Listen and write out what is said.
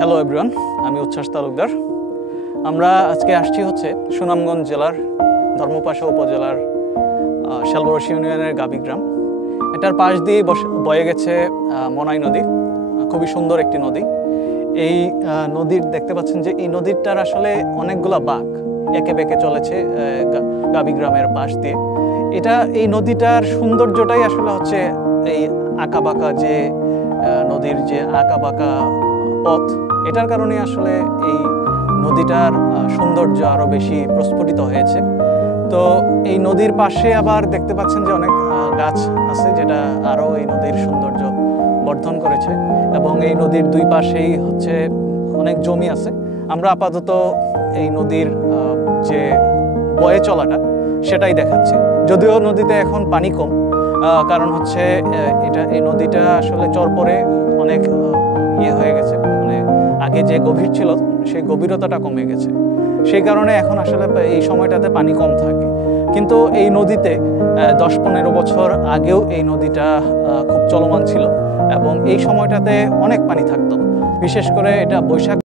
Hello everyone, আমি উচ্ছ্বাস তালুকদার। আমরা আজকে আসছি হচ্ছে সুনামগঞ্জ জেলার ধর্মপাশা উপজেলার শালবরশ ইউনিয়নের গাবীগ্রাম। এটার পাশ দিয়ে বয়ে গেছে মনাই নদী, খুবই সুন্দর একটি নদী। এই নদীর দেখতে পাচ্ছেন যে এই নদীটার আসলে অনেকগুলা বাঁক একে বেঁকে চলেছে গাবীগ্রামের পাশ দিয়ে। এই নদীটার সৌন্দর্যটাই আসলে হচ্ছে এই আঁকাবাঁকা যে নদীর যে আঁকাবাঁকা পথ, এটার কারণে আসলে এই নদীটার সৌন্দর্য আরো বেশি প্রস্ফুটিত হয়েছে। তো এই নদীর পাশে আবার দেখতে পাচ্ছেন যে অনেক গাছ আছে, যেটা আরো এই নদীর সৌন্দর্য বর্ধন করেছে। এবং এই নদীর দুই পাশেই হচ্ছে অনেক জমি আছে। আমরা আপাতত এই নদীর যে বয়ে চলাটা সেটাই দেখাচ্ছি, যদিও নদীতে এখন পানি কম, কারণ হচ্ছে এই নদীটা আসলে চর পরে অনেক হয়ে গেছে, মানে আগে যে গভীর ছিল সেই গভীরতাটা কমে গেছে। সেই কারণে এখন আসলে এই সময়টাতে পানি কম থাকে। কিন্তু এই নদীতে 10-15 বছর আগেও এই নদীটা খুব চলমান ছিল এবং এই সময়টাতে অনেক পানি থাকতো। বিশেষ করে এটা বৈশাখ